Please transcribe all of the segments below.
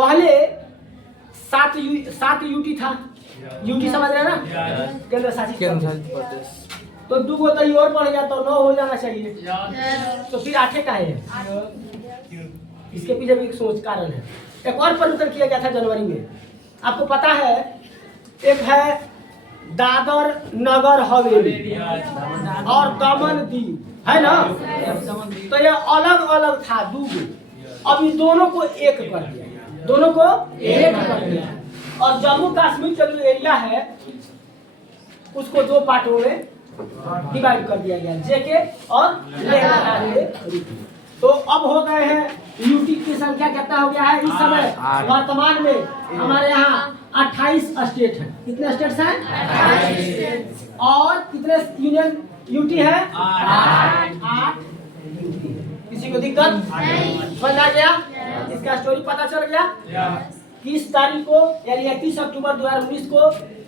पहले 7 यूटी था। यूटी समझ रहे ना, केंद्र शासित प्रदेश। तो 2 को तो और बढ़ गया तो 9 हो जाना चाहिए। तो फिर 8 का है। इसके पीछे भी एक सोच कारण है। एक और परिवर्तन किया गया था जनवरी में, आपको पता है। एक है दादर नगर हवेली और दमन दीव, है ना। तो ये अलग अलग था 2 गो, अब इन दोनों को एक कर दिया, दोनों को एक कर दिया। और जम्मू कश्मीर का जो एरिया है उसको 2 पार्टों में डिवाइड कर दिया गया, जेके और लेह। तो अब हो गए हैं यूटी की संख्या कितना हो गया है इस समय वर्तमान में हमारे यहाँ 28 स्टेट है। कितने स्टेट्स हैं? 28। और कितने यूनियन यूटी है? 8। किसी को दिक्कत समझ आ गया? इसका स्टोरी पता चल गया। 30 तारीख को यानी 31 अक्टूबर 2019 को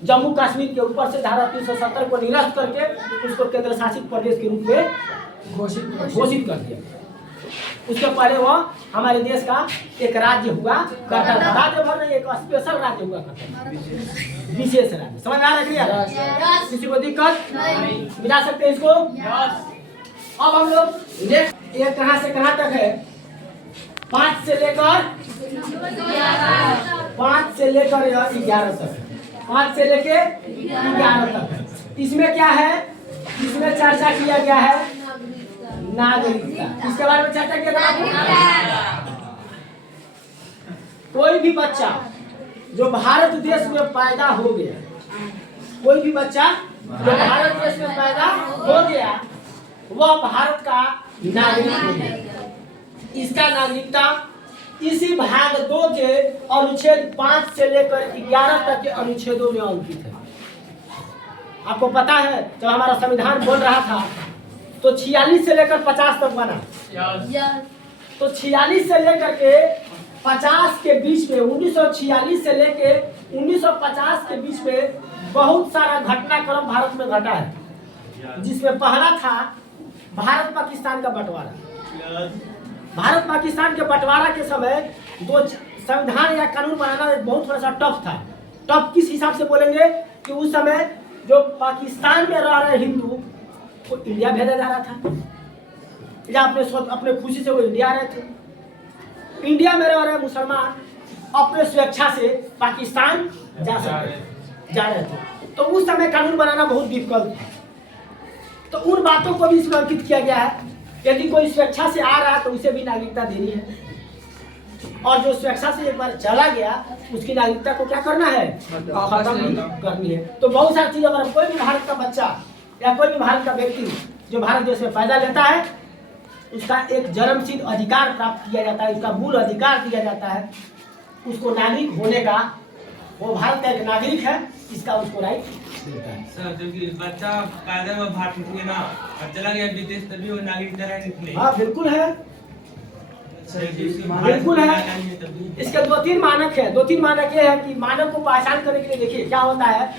जम्मू कश्मीर के ऊपर से धारा 370 को निरस्त करके उसको केंद्र शासित प्रदेश के रूप में घोषित कर दिया। उसके पहले वह हमारे देश का एक राज्य हुआ करता था। राज्य भर में एक स्पेशल राज्य हुआ करता था, विशेष राज्य। समझ आ रहा है? किसी को दिक्कत मिला सकते हैं इसको? अब हम लोग नेक्स्ट ये कहां से कहां तक है? 5 से लेकर 11 तक। 5 से लेके 11 तक। इसमें क्या है? इसमें चर्चा किया गया है नागरिकता। इसके बारे में चर्चा किया था। कोई भी बच्चा जो भारत देश में पैदा हो गया, कोई भी बच्चा जो भारत देश में पैदा हो गया वह भारत का नागरिक हो गया। इसका नागरिकता इसी भाग 2 के अनुच्छेद 5 से लेकर 11 तक के अनुच्छेदों में अंकित है। आपको पता है जब हमारा संविधान बोल रहा था तो 46 से लेकर 50 तक बना। तो 46 से लेकर के 50 के बीच में 1946 से लेकर 1950 के बीच में बहुत सारा घटनाक्रम भारत में घटा है, जिसमें पहला था भारत पाकिस्तान का बंटवारा। भारत पाकिस्तान के बंटवारा के समय 2 संविधान या कानून बनाना एक बहुत थोड़ा सा टफ था। टफ किस हिसाब से बोलेंगे कि उस समय जो पाकिस्तान में रह रहे हिंदू को इंडिया भेजा जा रहा था, या अपने खुशी से वो इंडिया आ रहे थे। इंडिया में रह रहे मुसलमान अपने स्वेच्छा से पाकिस्तान जा रहे थे। तो उस समय कानून बनाना बहुत डिफिकल्ट था। तो उन बातों को भी इसमें अंकित किया गया है। यदि कोई स्वेच्छा से आ रहा है तो उसे भी नागरिकता देनी है, और जो स्वेच्छा से एक बार चला गया उसकी नागरिकता को क्या करना है? खत्म करनी है। तो बहुत सारी चीज अगर कोई भी भारत का बच्चा या कोई भी भारत का व्यक्ति जो भारत देश में पैदा लेता है उसका एक जन्मसिद्ध अधिकार प्राप्त किया जाता है, उसका मूल अधिकार दिया जाता है उसको नागरिक होने का। वो भारत का एक नागरिक है, इसका उसको राइट मिलता है। सर जब बच्चा पैदा हुआ भारत में ना और चला गया विदेश तभी वो नागरिकता नहीं? हाँ बिल्कुल है, बिल्कुल है। इसके 2-3 मानक है। 2-3 मानक ये है कि मानक को पहचान करने के लिए देखिए क्या होता है।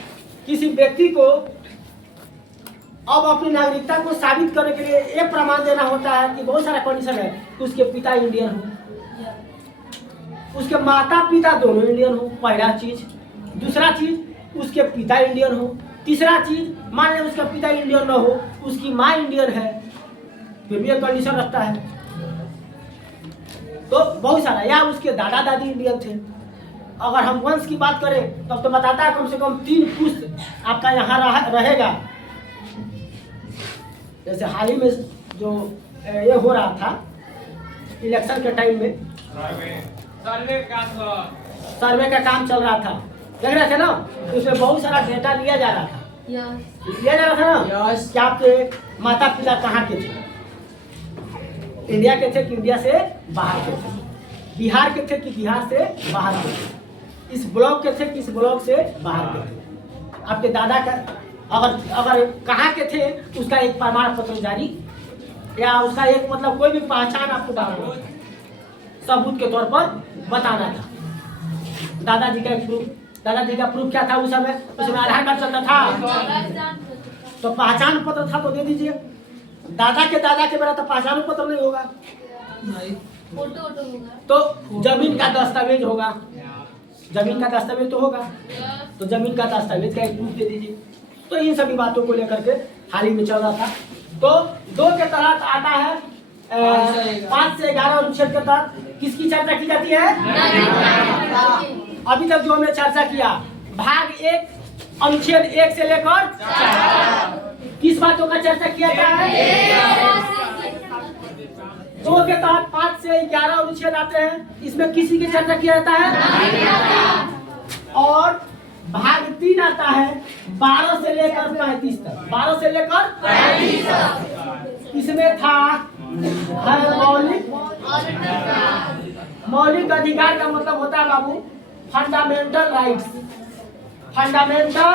किसी व्यक्ति को अब अपनी नागरिकता को साबित करने के लिए एक प्रमाण देना होता है कि बहुत सारा कंडीशन है कि उसके पिता इंडियन हो, उसके माता पिता दोनों इंडियन हो, पहला चीज। दूसरा चीज उसके पिता इंडियन हो। तीसरा चीज मान लें उसका पिता इंडियन न हो, उसकी माँ इंडियन है, फिर भी एक कंडीशन रखता है। तो बहुत सारा, या उसके दादा दादी इंडियन थे। अगर हम वंश की बात करें तब तो बताता है कम से कम 3 पुश्त आपका यहाँ रहेगा। जैसे हाल ही में जो ये हो रहा था इलेक्शन के टाइम में सर्वे का काम चल रहा था, देख रहे थे ना। तो उसमें बहुत सारा डेटा लिया जा रहा था। लिया जा रहा था ना कि आपके माता पिता कहाँ के थे, इंडिया के थे कि इंडिया से बाहर के थे, बिहार के थे कि बिहार से बाहर के थे, इस ब्लॉक के थे कि इस ब्लॉक से बाहर के थे। आपके दादा का अगर कहाँ के थे उसका एक प्रमाण पत्र जारी, या उसका एक मतलब कोई भी पहचान आपको बनाना, सबूत के तौर पर बताना था। दादाजी का एक प्रूफ, दादाजी का प्रूफ क्या था उस समय? उसमें आधार कार्ड चलता था, तो पहचान पत्र था तो दे दीजिए। दादा के बेरा तो पहचान पत्र नहीं होगा, तो जमीन का दस्तावेज होगा, जमीन का दस्तावेज तो होगा, तो जमीन का दस्तावेज का एक प्रूफ दे दीजिए। तो इन सभी बातों को लेकर के हाल ही में चल रहा था। तो 2 के तहत आता है 5 से 11 अनुच्छेद के तहत किसकी चर्चा की जाती है? अभी तक जो हमने चर्चा किया भाग 1 अनुच्छेद 1 से लेकर 4 किस बातों का चर्चा किया गया है? 2 के तहत 5 से 11 अनुच्छेद आते हैं, इसमें किसी की चर्चा किया जाता है। और भाग 3 आता है 12 से लेकर 35 तक, 12 से लेकर 35 तक। इसमें था मौलिक अधिकार का मतलब होता है बाबू fundamental rights, fundamental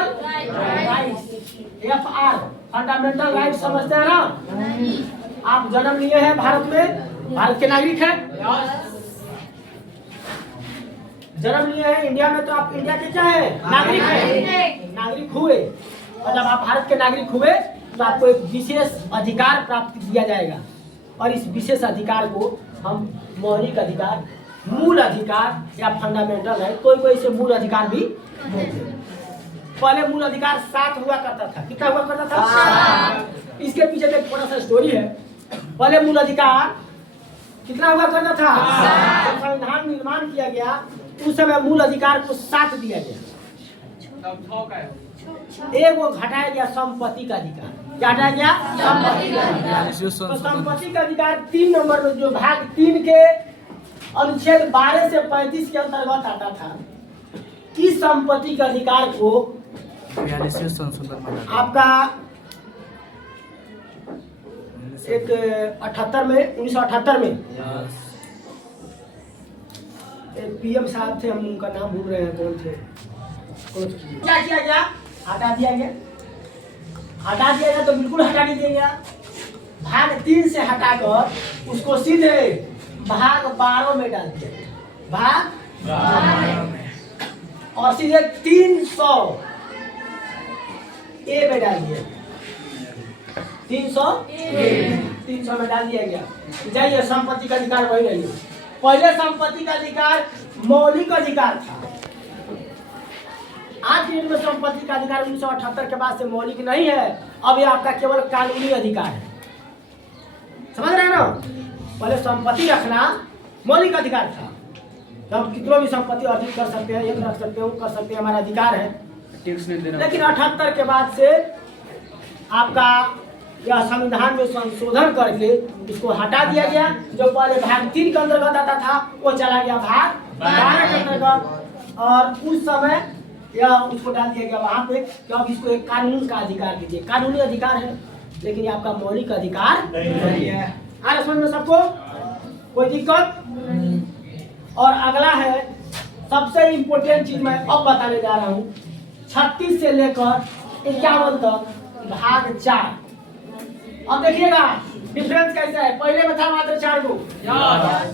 rights FR fundamental rights समझते हैं ना? आप जन्म लिए हैं भारत में, भारत के नागरिक हैं, जन्म लिए हैं इंडिया में, तो आप इंडिया के क्या है? नागरिक हैं, नागरिक हुए। और जब आप भारत के नागरिक हुए तो आपको एक विशेष अधिकार प्राप्त किया जाएगा, और इस विशेष अधिकार को हम मौलिक अधिकार, मूल अधिकार या फंडामेंटल है, कोई कोई इसे मूल अधिकार भी बोलते हैं। पहले मूल अधिकार 7 हुआ करता था, कितना हुआ करता था? इसके पीछे एक थोड़ा सा स्टोरी है। पहले मूल अधिकार कितना हुआ करता था? जब संविधान निर्माण किया गया उस समय मूल अधिकार को 7 दिया गया, एक वो घटाया गया संपत्ति का अधिकार। क्या हटाया गया? संपत्ति का अधिकार। तो संपत्ति का अधिकार 3 नंबर में जो भाग 3 के अनुच्छेद 12 से 35 के अंतर्गत आता था, इस संपत्ति के अधिकार को आपका एक 78 में 1978 में PM साहब थे, हम उनका नाम भूल रहे हैं, कौन थे, क्या किया गया? हटा दिया गया, हटा दिया गया, तो बिल्कुल हटा नहीं दिया गया। भाग 3 से हटाकर उसको सीधे भाग 12 में डाल दिया, भाग 12 और सीधे 300 ए में डाल दिया, 300 में डाल दिया गया। जाइए संपत्ति का अधिकार वही रही। पहले संपत्ति का अधिकार मौलिक अधिकार था, आज के दिन में संपत्ति का अधिकार 1978 के बाद से मौलिक नहीं है, अब ये आपका केवल कानूनी अधिकार है। समझ रहे हैं ना? पहले संपत्ति रखना मौलिक अधिकार था, तो हम कितना भी संपत्ति अर्जित कर सकते हैं, एक रख सकते हैं, वो कर सकते हैं, हमारा अधिकार है। लेकिन 78 के बाद से आपका यह संविधान में संशोधन करके इसको हटा दिया गया। जो पहले भाग 3 के अंतर्गत आता था वो चला गया भाग 12 के अंतर्गत, और उस समय यह उसको डाल दिया गया वहां पे कि अब इसको एक कानून का अधिकार दीजिए। कानूनी अधिकार है लेकिन ये आपका मौलिक अधिकार नहीं है। आ रहा समझ में सबको? कोई दिक्कत? और अगला है सबसे इम्पोर्टेंट चीज मैं अब बताने जा रहा हूँ, 36 से लेकर 51 तक भाग 4। अब देखिएगा डिफरेंस कैसा है। पहले में था मात्र 4 गो,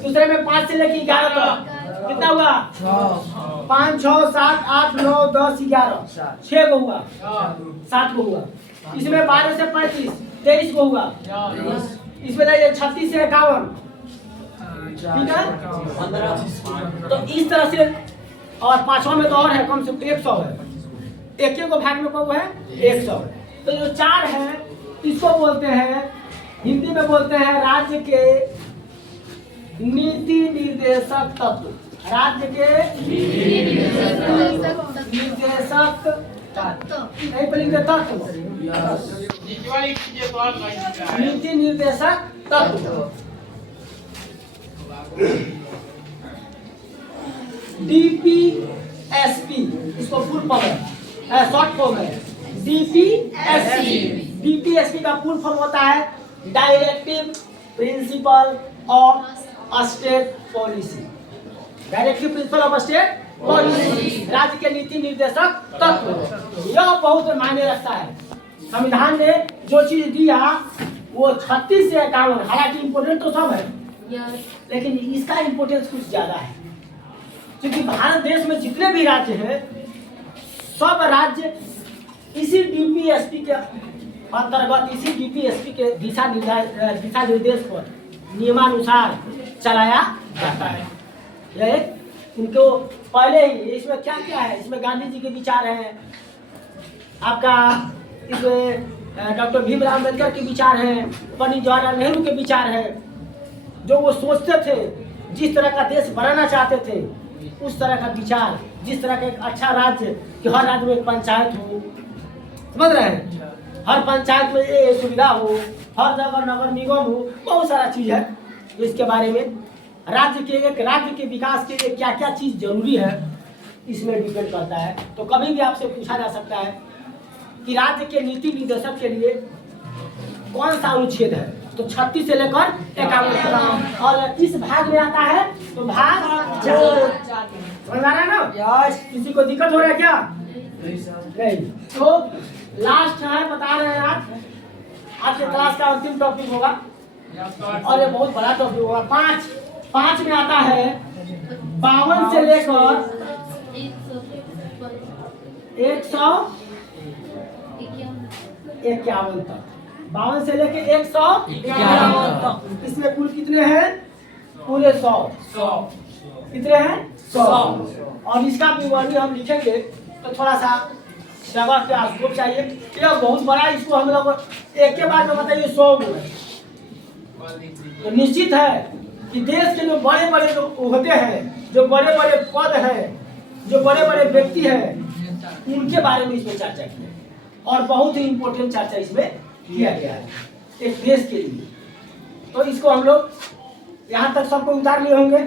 दूसरे में 5 से लेकर 11 तक कितना हुआ? 5, 6, 7, 8, 9, 10, 11, 6 गो हुआ, 7 गो हुआ। इसमें 12 से 35 23 गो हुआ। इसमें 36 से 51, ठीक है? तो इस तरह से, और 5वां में तो और है, कम से कम 100 है, एक को भाग में कब है 100। तो जो 4 है इसको बोलते हैं, हिंदी में बोलते हैं राज्य के नीति निर्देशक तत्व। राज्य के निर्देशक नहीं बोलेंगे तत्व, नीति निर्देशक तत्व। DPSP इसको फुल फॉर्म है, शॉर्ट फॉर्म है DPSP। DPSP का फुल फॉर्म होता है directive principle of state policy. Directive principle of state policy राज्य के नीति निर्देशक तत्व। यह बहुत मायने रखता है। संविधान ने जो चीज दिया वो 36 से 51, हालांकि इम्पोर्टेंट तो सब है लेकिन इसका इम्पोर्टेंस कुछ ज्यादा है, क्योंकि भारत देश में जितने भी राज्य हैं सब राज्य इसी DPSP के अंतर्गत, इसी DPSP के दिशा निर्देश पर नियमानुसार चलाया जाता है। ये इनको पहले ही इसमें क्या क्या है, इसमें गांधी जी के विचार हैं, आपका इसमें डॉक्टर भीमराव अम्बेडकर के विचार हैं, पंडित जवाहरलाल नेहरू के विचार हैं। जो वो सोचते थे, जिस तरह का देश बनाना चाहते थे, उस तरह का विचार, जिस तरह का एक अच्छा राज्य कि हर राज्य में एक पंचायत हो, समझ रहे हैं, हर पंचायत में ये सुविधा हो, हर जगह नगर निगम हो, बहुत सारा चीज है। इसके बारे में एक राज्य के विकास के लिए क्या क्या चीज जरूरी है, इसमें डिपेंड करता है। तो कभी भी आपसे पूछा जा सकता है कि राज्य के नीति निर्देशक के लिए कौन सा अनुच्छेद है, तो 36 से लेकर 51 और इस भाग में आता है तो भाग 4। समझ आ रहा है ना? किसी को दिक्कत हो रहा है क्या? नहीं। तो लास्ट है, बता रहे हैं आज के क्लास का अंतिम टॉपिक होगा और ये बहुत बड़ा टॉपिक होगा। 5 में आता है 52 से लेकर 151 तक, 52 से लेकर 151 तक। इसमें कुल कितने हैं? पूरे 100 कितने हैं? 100। और इसका विवरण हम लिखेंगे तो थोड़ा सा जगह के स्कोप चाहिए, यह बहुत बड़ा, इसको हम लोग एक के बाद में बताइए 100 गुण है। तो निश्चित है कि देश के जो बड़े बड़े लोग होते हैं, जो बड़े बड़े पद हैं, जो बड़े बड़े व्यक्ति हैं, उनके बारे में इसमें चर्चा की है और बहुत ही इम्पोर्टेंट चर्चा इसमें किया गया है एक देश के लिए। तो इसको हम लोग यहाँ तक सबको उतार लिए होंगे।